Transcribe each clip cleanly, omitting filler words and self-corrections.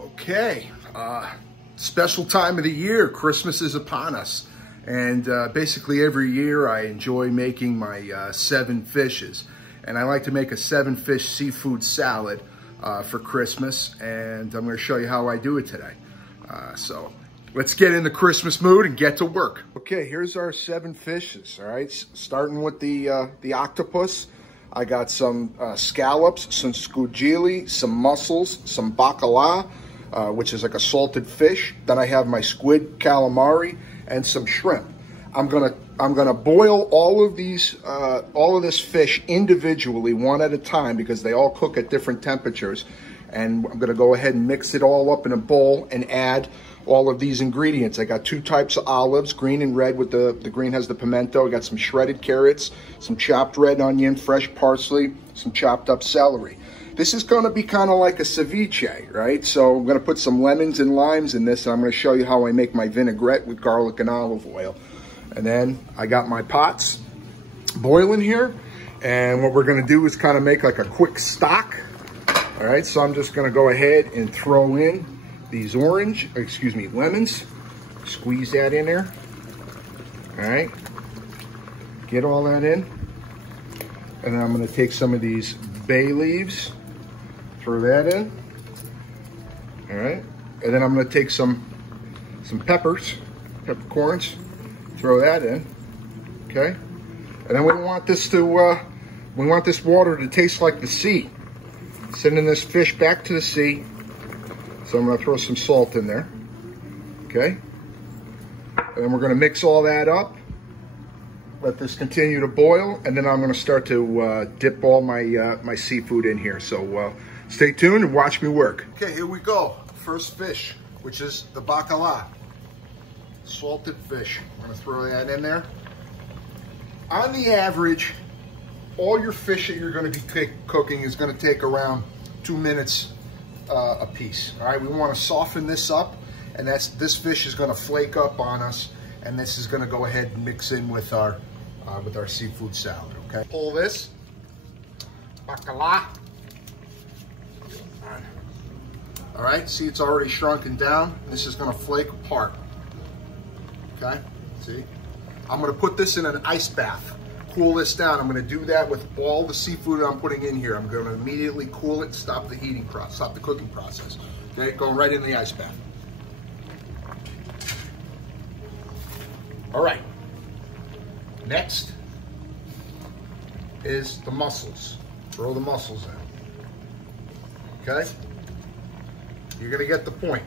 Okay, special time of the year. Christmas is upon us. And basically every year I enjoy making my 7 fishes. And I like to make a 7-fish seafood salad for Christmas. And I'm gonna show you how I do it today. So let's get in the Christmas mood and get to work. Okay, here's our 7 fishes, all right? Starting with the octopus. I got some scallops, some squid, some mussels, some bacalao, which is like a salted fish. Then I have my squid, calamari, and some shrimp. I'm gonna boil all of these, all of this fish individually, one at a time, because they all cook at different temperatures. And I'm gonna go ahead and mix it all up in a bowl and add all of these ingredients. I got 2 types of olives, green and red. With the green has the pimento. I got some shredded carrots, some chopped red onion, fresh parsley, some chopped up celery. This is gonna be kind of like a ceviche, right? So I'm gonna put some lemons and limes in this, and I'm gonna show you how I make my vinaigrette with garlic and olive oil. And then I got my pots boiling here, and what we're gonna do is kind of make like a quick stock. All right, so I'm just gonna go ahead and throw in these lemons, squeeze that in there. All right, get all that in. And then I'm gonna take some of these bay leaves, throw that in. All right, and then I'm gonna take some peppercorns, throw that in, okay? And then we want this water to taste like the sea. Sending this fish back to the sea. So I'm gonna throw some salt in there, okay? And then we're gonna mix all that up. Let this continue to boil, and then I'm gonna start to dip all my my seafood in here. So stay tuned and watch me work. Okay, here we go. First fish, which is the bacalao. Salted fish. I'm gonna throw that in there. On the average, all your fish that you're gonna be cooking is gonna take around 2 minutes a piece. All right, we wanna soften this up, and this fish is gonna flake up on us, and this is gonna go ahead and mix in with our seafood salad, okay? Pull this, bacalao. All right, see it's already shrunken down. This is gonna flake apart, okay? See? I'm gonna put this in an ice bath. Cool this down. I'm gonna do that with all the seafood I'm putting in here. I'm gonna immediately cool it, stop the cooking process. Okay, going right in the ice bath. All right, next is the mussels. Throw the mussels in, okay? You're gonna get the point.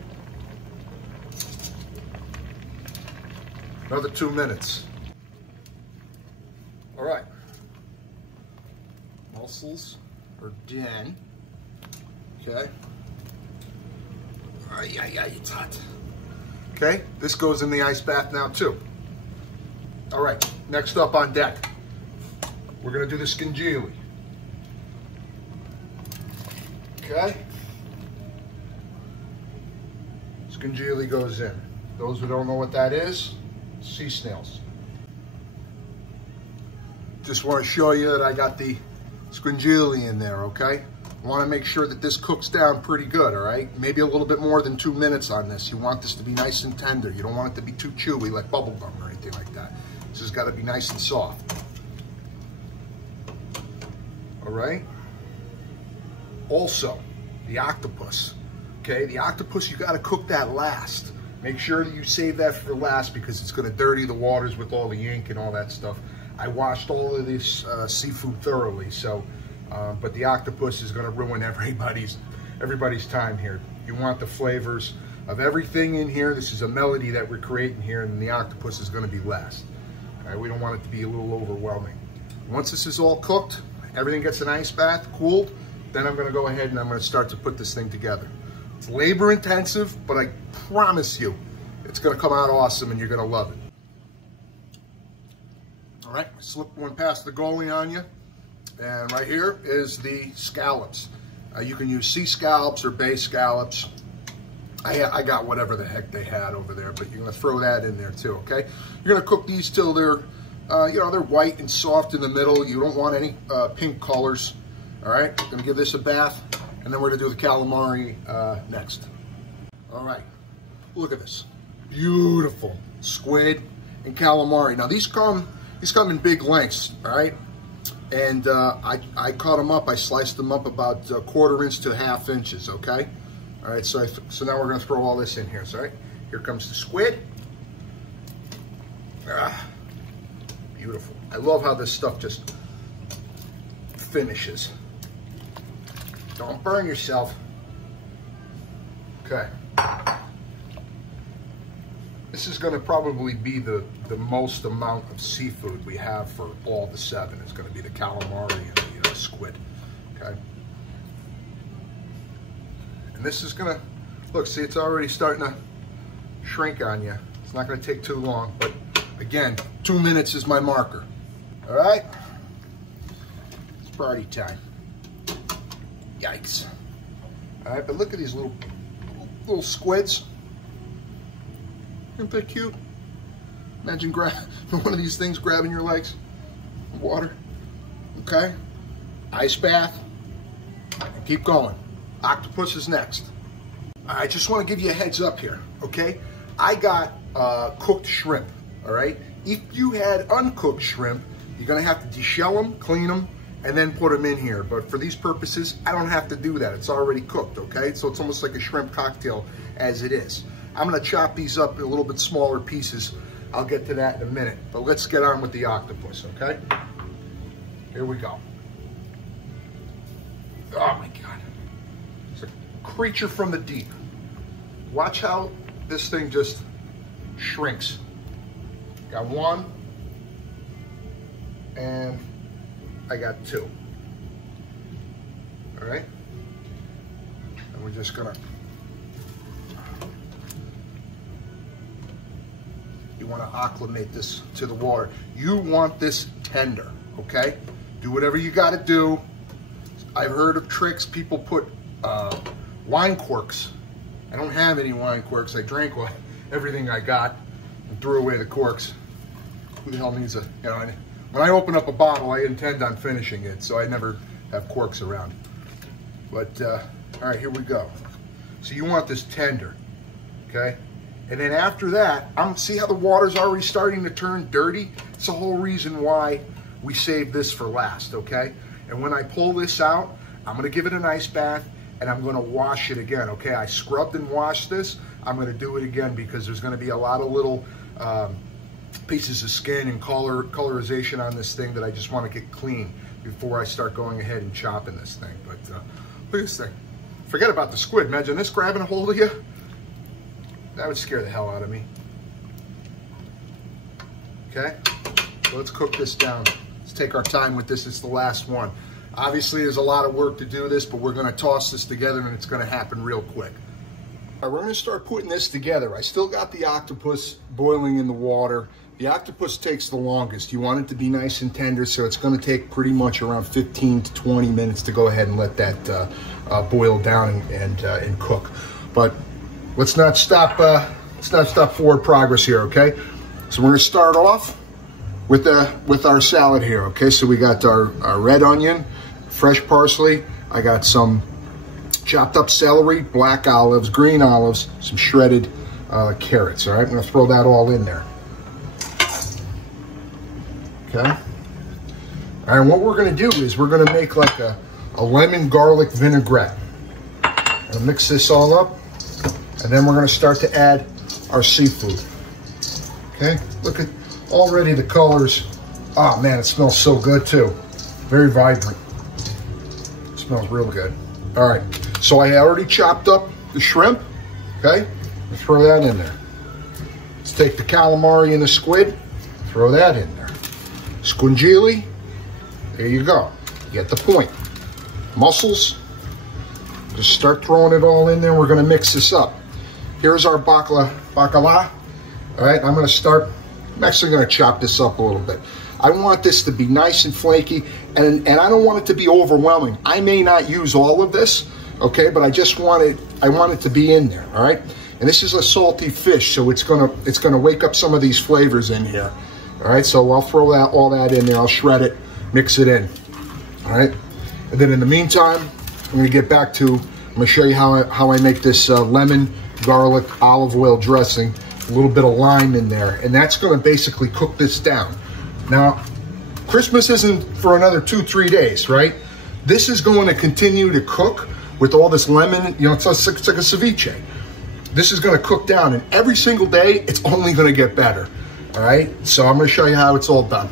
Another 2 minutes. All right, mussels are done, okay? It's hot. Okay, this goes in the ice bath now too. All right, next up on deck, we're gonna do the scingili. Okay, scingili goes in. Those who don't know what that is, sea snails. Just want to show you that I got the scingili in there, okay? I want to make sure that this cooks down pretty good, all right? Maybe a little bit more than 2 minutes on this. You want this to be nice and tender. You don't want it to be too chewy like bubble gum or anything like that. This has got to be nice and soft. All right? Also, the octopus, okay? The octopus, you got to cook that last. Make sure that you save that for last, because it's going to dirty the waters with all the ink and all that stuff. I washed all of this seafood thoroughly, so, but the octopus is gonna ruin everybody's time here. You want the flavors of everything in here. This is a melody that we're creating here, and the octopus is gonna be last. All right, we don't want it to be a little overwhelming. Once this is all cooked, everything gets an ice bath, cooled, then I'm gonna go ahead and I'm gonna start to put this thing together. It's labor intensive, but I promise you, it's gonna come out awesome and you're gonna love it. All right, slip one past the goalie on you. And right here is the scallops. You can use sea scallops or bay scallops. I got whatever the heck they had over there, but you're gonna throw that in there too, okay? You're gonna cook these till they're, they're white and soft in the middle. You don't want any pink colors, all right? Gonna give this a bath, and then we're gonna do the calamari next. All right, look at this. Beautiful squid and calamari. Now these come in big lengths, all right? And I cut them up, I sliced them up about 1/4 inch to 1/2 inches, okay? All right, so now we're gonna throw all this in here, so, all right? Here comes the squid. Ah, beautiful. I love how this stuff just finishes. Don't burn yourself. Okay. This is going to probably be the most amount of seafood we have for all the 7. It's going to be the calamari and the squid. Okay. And this is going to, look, see, it's already starting to shrink on you. It's not going to take too long, but again, 2 minutes is my marker. All right. It's party time. Yikes. All right, but look at these little squids. Isn't that cute? Imagine one of these things grabbing your legs. Water. Okay. Ice bath. And keep going. Octopus is next. I just want to give you a heads up here. Okay. I got cooked shrimp. All right. If you had uncooked shrimp, you're going to have to deshell them, clean them, and then put them in here. But for these purposes, I don't have to do that. It's already cooked. Okay. So it's almost like a shrimp cocktail as it is. I'm gonna chop these up in a little bit smaller pieces. I'll get to that in a minute, but let's get on with the octopus, okay? Here we go. Oh my God. It's a creature from the deep. Watch how this thing just shrinks. Got 1, and I got 2. All right? And we're just gonna, you want to acclimate this to the water. You want this tender, okay? Do whatever you got to do. I've heard of tricks. People put wine corks. I don't have any wine corks. I drank everything I got and threw away the corks. Who the hell needs a, you know, when I open up a bottle, I intend on finishing it, so I never have corks around. But, all right, here we go. So you want this tender, okay? And then after that, see how the water's already starting to turn dirty? It's the whole reason why we save this for last, okay? And when I pull this out, I'm gonna give it an ice bath and I'm gonna wash it again, okay? I scrubbed and washed this. I'm gonna do it again because there's gonna be a lot of little pieces of skin and colorization on this thing that I just wanna get clean before I start going ahead and chopping this thing. But look at this thing. Forget about the squid. Imagine this grabbing a hold of you. That would scare the hell out of me. Okay, so let's cook this down. Let's take our time with this. It's the last one. Obviously, there's a lot of work to do this, but we're gonna toss this together and it's gonna happen real quick. All right, we're gonna start putting this together. I still got the octopus boiling in the water. The octopus takes the longest. You want it to be nice and tender, so it's gonna take pretty much around 15 to 20 minutes to go ahead and let that boil down and cook. But let's not stop forward progress here, okay? So we're gonna start off with our salad here, okay? So we got our red onion, fresh parsley. I got some chopped up celery, black olives, green olives, some shredded carrots, all right? I'm gonna throw that all in there. Okay? All right, what we're gonna do is we're gonna make like a lemon garlic vinaigrette. I'll mix this all up. And then we're gonna start to add our seafood. Okay, look at already the colors. Oh man, it smells so good too. Very vibrant. It smells real good. All right, so I already chopped up the shrimp. Okay, let's throw that in there. Let's take the calamari and the squid, throw that in there. Squingili, there you go. You get the point. Mussels, just start throwing it all in there. We're gonna mix this up. Here's our bacalao. All right, I'm actually gonna chop this up a little bit. I want this to be nice and flaky, and I don't want it to be overwhelming. I may not use all of this, okay, but I want it to be in there, all right? And this is a salty fish, so it's gonna wake up some of these flavors in here. All right, so I'll throw all that in there. I'll shred it, mix it in, all right? And then in the meantime, I'm gonna get back to, I'm gonna show you how I make this lemon garlic, olive oil dressing, a little bit of lime in there, and that's gonna basically cook this down. Now, Christmas isn't for another 2-3 days, right? This is going to continue to cook with all this lemon, you know, it's like a ceviche. This is gonna cook down, and every single day, it's only gonna get better, all right? So I'm gonna show you how it's all done.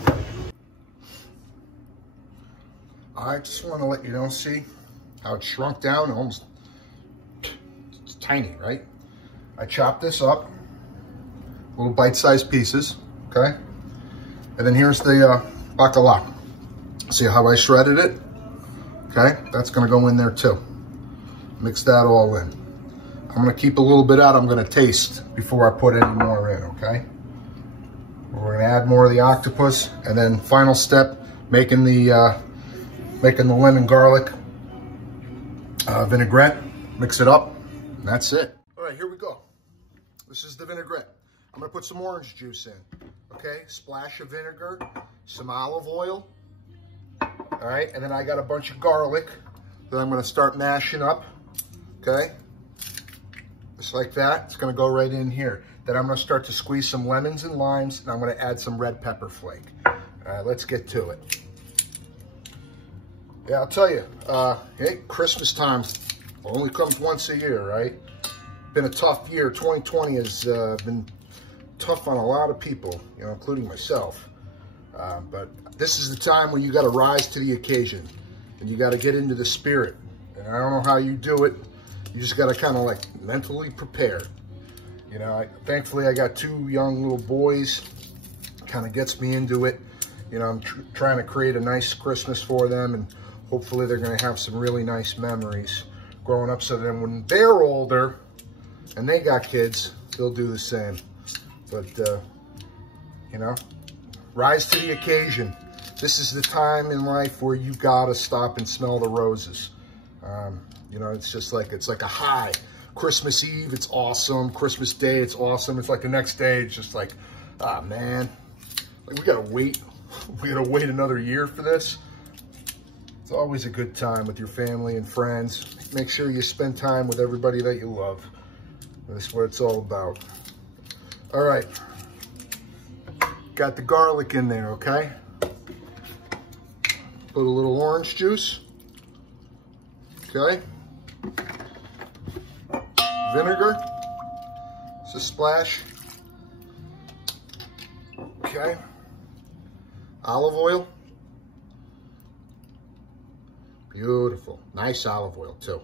I just wanna let you know, see how it shrunk down, almost, it's tiny, right? I chopped this up, little bite-sized pieces, okay? And then here's the bacalao. See how I shredded it? Okay, that's gonna go in there too. Mix that all in. I'm gonna keep a little bit out, I'm gonna taste before I put any more in, okay? We're gonna add more of the octopus, and then final step, making the lemon garlic vinaigrette. Mix it up, and that's it. All right, here we go. This is the vinaigrette. I'm gonna put some orange juice in, okay? Splash of vinegar, some olive oil, all right? And then I got a bunch of garlic that I'm gonna start mashing up, okay? Just like that, it's gonna go right in here. Then I'm gonna start to squeeze some lemons and limes, and I'm gonna add some red pepper flake. All right, let's get to it. Yeah, I'll tell you, hey, Christmas time only comes once a year, right? Been a tough year. 2020 has been tough on a lot of people, you know, including myself. But this is the time when you got to rise to the occasion, and you got to get into the spirit. And I don't know how you do it. You just got to kind of like mentally prepare. You know, thankfully I got 2 young little boys. Kind of gets me into it. You know, I'm trying to create a nice Christmas for them, and hopefully they're going to have some really nice memories growing up, so then when they're older and they got kids, they'll do the same. But, you know, rise to the occasion. This is the time in life where you got to stop and smell the roses. You know, it's just like, it's like a high. Christmas Eve, it's awesome. Christmas Day, it's awesome. It's like the next day, it's just like, ah, man, like we got to wait. We got to wait another year for this. It's always a good time with your family and friends. Make sure you spend time with everybody that you love. That's what it's all about. All right. Got the garlic in there, okay? Put a little orange juice. Okay. Vinegar. Just a splash. Okay. Olive oil. Beautiful. Nice olive oil too.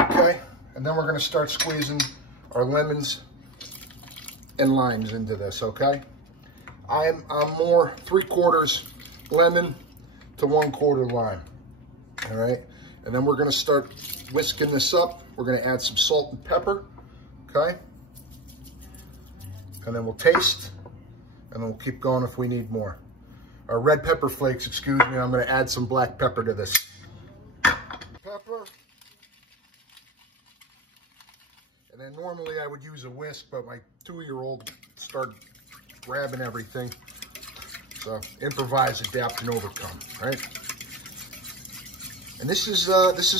Okay, and then we're gonna start squeezing our lemons and limes into this, okay? I'm more 3/4 lemon to 1/4 lime, all right? And then we're gonna start whisking this up. We're gonna add some salt and pepper, okay? And then we'll taste, and then we'll keep going if we need more. Our red pepper flakes, excuse me, I'm gonna add some black pepper to this. Pepper. And then normally I would use a whisk, but my 2-year-old started grabbing everything. So improvise, adapt, and overcome, right? And this is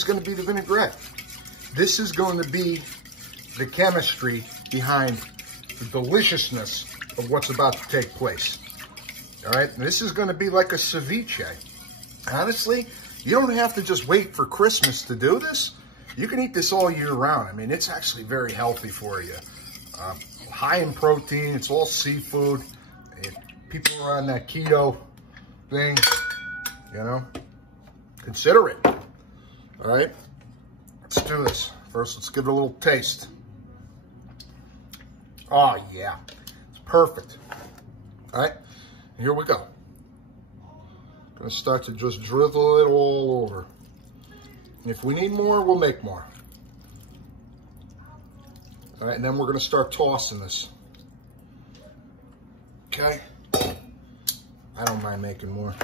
gonna be the vinaigrette. This is going to be the chemistry behind the deliciousness of what's about to take place. All right, and this is going to be like a ceviche. Honestly, you don't have to just wait for Christmas to do this. You can eat this all year round. I mean, it's actually very healthy for you. High in protein, it's all seafood. If people are on that keto thing, you know, consider it. All right, let's do this. First, let's give it a little taste. Oh, yeah, it's perfect. All right. Here we go. Gonna start to just drizzle it all over. And if we need more, we'll make more. All right, and then we're gonna start tossing this. Okay? I don't mind making more.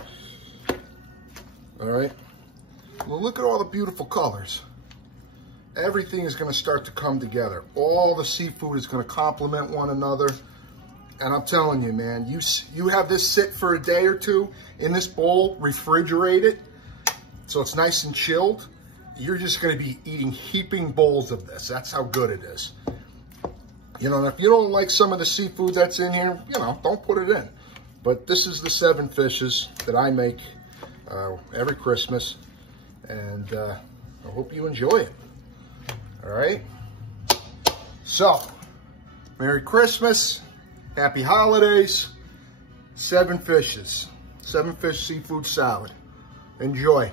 All right? Well, look at all the beautiful colors. Everything is gonna start to come together. All the seafood is gonna complement one another. And I'm telling you, man, you have this sit for a day or two in this bowl, refrigerate it, so it's nice and chilled. you're just gonna be eating heaping bowls of this. That's how good it is. You know, and if you don't like some of the seafood that's in here, you know, don't put it in. But this is the 7 fishes that I make every Christmas, and I hope you enjoy it. All right? So, Merry Christmas, Happy Holidays, 7 fishes, 7 fish seafood salad. Enjoy.